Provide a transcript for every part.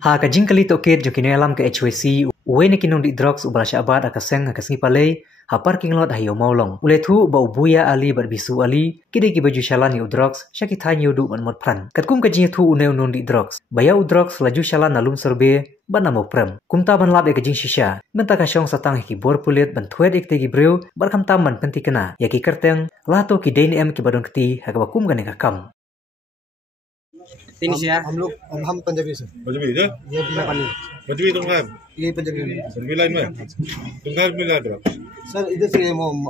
Ha ka jingkali toket jo kini alam ke HWC uwe ne kinong di drugs ubara syabat akaseng akasngi palei ha parking lot hayo maulong ule thu ba ubuya ali bar bisu ali kide ki baju shalan yu drugs syaki than yu du man mot pran katkum ka jing thu une unon di drugs baya u drugs laju shalan alum serbe ban namo prem kumta ban lab ek jing shisha menta ka shong satang ki bor pulet ban thwed ek te gi breu bar kham tam man penti kana ya ki kerteng lato ki dain em ki badon kti ha ka kum gane ka kam हम पंजाबी से पंजाबी इधर ये नेपाली पंजाबी तुम कहाँ ये पंजाबी मिला में तुम कहाँ मिला था सर इधर से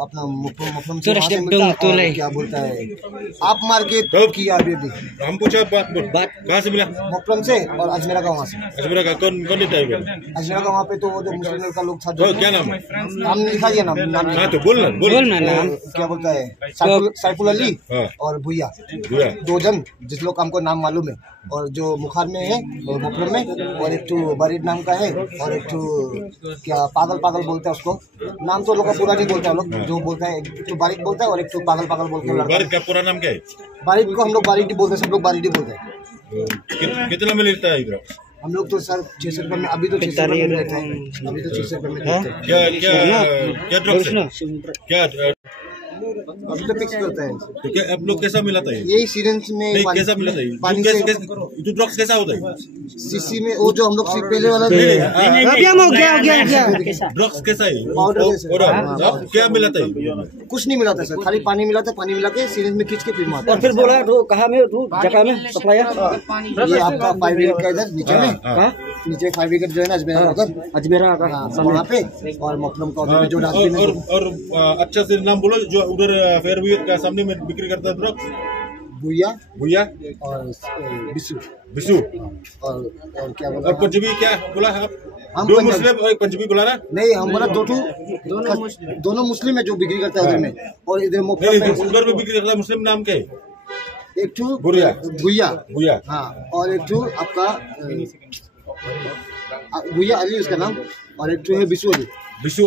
अपना मुफलम से क्या बोलता है आप मार्केट किया अभी हम पूछा बात कहाँ से मिला मुफलम से और अजमेरा का वहाँ से अजमेरा का कौन कौन देता है अजमेरा का वहाँ पे तो जो मुस्लिम का लोग था क्या नाम है नाम लिखा दिया नाम हाँ तो बोल ना क्या बोलता है सैफुल अली और भुया दो जन जिस लोग हमको नाम मालूम है और जो मुखार में है और मुफलम में और एक तो बरीड नाम का है और एक तो क्या पागल पागल बोलता है उसको नाम तो लोग का पूरा नहीं बोलता है लोग जो बोलता है एक तो बारिक बोलता है और एक तो पागल पागल बोलते हैं बारिक का पूरा नाम क्या है बारिक को हम लोग बारिक बोलते हैं सब लोग बारिक बोलते हैं कितना में लेता है इधर हम लोग तो सर 600 रुपये में अभी तो 600 रुपये में लेते हैं अभी तो 600 रुपये में लेते हैं क्या क्या क्या ड्रग्स है क्या अभी तो फिक्स करता है तो क्या आप लोग कैसा मिला था यही सीरेंज में कैसा मिला था पानी तो ड्रग्स कैसा होता है सीसी में वो जो हम लोग पहले वाला ड्रग्स कैसा है पाउडर और क्या मिला था कुछ नहीं मिला था सर खाली पानी मिला था पानी मिला के सीरेंज में खींच के फिर मारता और फिर बोला तो कहा में तो जगह में सप्लायर ये आपका 5 विकेट का इधर नीचे में नीचे 5 विकेट जो है ना अजमेरा का वहाँ पे और मुफलम का उधर जो और अच्छा से नाम बोलो जो उधर फेयरवियर का सामने में बिक्री करता है ड्रग्स भुया भुया और बिसु बिसु और क्या बोला और पंजाबी क्या बोला आप दो मुस्लिम और पंजाबी बोला ना नहीं हम बोला दोनों मुस्लिम है जो बिक्री करता है उधर में और इधर उधर में बिक्री करता है मुस्लिम नाम क्या है एक ठू भुया भुया हाँ और एक ठू आपका भुया अली उसका नाम और एक ठू है बिसु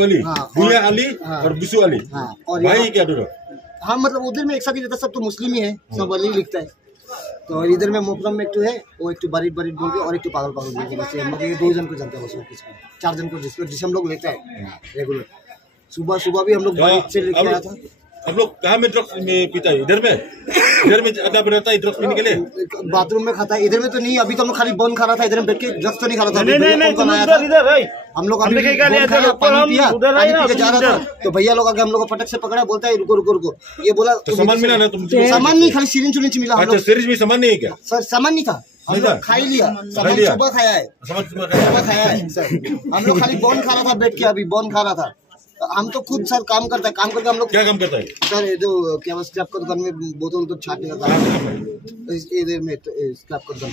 अली भुया अली और बिसु अली और भाई क्या दोनों हाँ मतलब उधर में एक साथ ही रहता सब तो मुस्लिम ही है सब अली लिखता है तो इधर में मुफलम में एक तो है वो एक तो बारीक बारीक बोल के और एक तो पागल पागल बोल के बस हम लोग ये 2 जन को जानते हैं बस 4 जन को जिसे हम लोग लेते हैं रेगुलर सुबह भी हम लोग बाइक से लेके आया था हम लोग कहाँ में ड्रग्स में पीता है इधर में ज्यादा रहता है ड्रग्स पीने के लिए बाथरूम में खाता है इधर में तो नहीं अभी तो हम लोग खाली बंद खा रहा था इधर में बैठ के ड्रग्स तो नहीं खा रहा था हम लोग अभी पानी पिया जा रहा था तो भैया लोग आगे हम लोग को पटक से पकड़ा बोलता है रुको रुको रुको ये बोला तो सामान मिला ना तुम सामान नहीं खाली सिरिंज मिला हम लोग सिरिंज में सामान नहीं है क्या सर सामान नहीं था हम लोग खा ही लिया सामान सुबह खाया है सर हम लोग खाली बॉन खा रहा था बैठ के अभी बॉन खा रहा था हम तो खुद सर काम करता है काम करके हम लोग क्या काम करता है सर ये जो क्या बस स्क्रैप का दुकान में बोतल तो छाटने का काम इधर में स्क्रैप का दुकान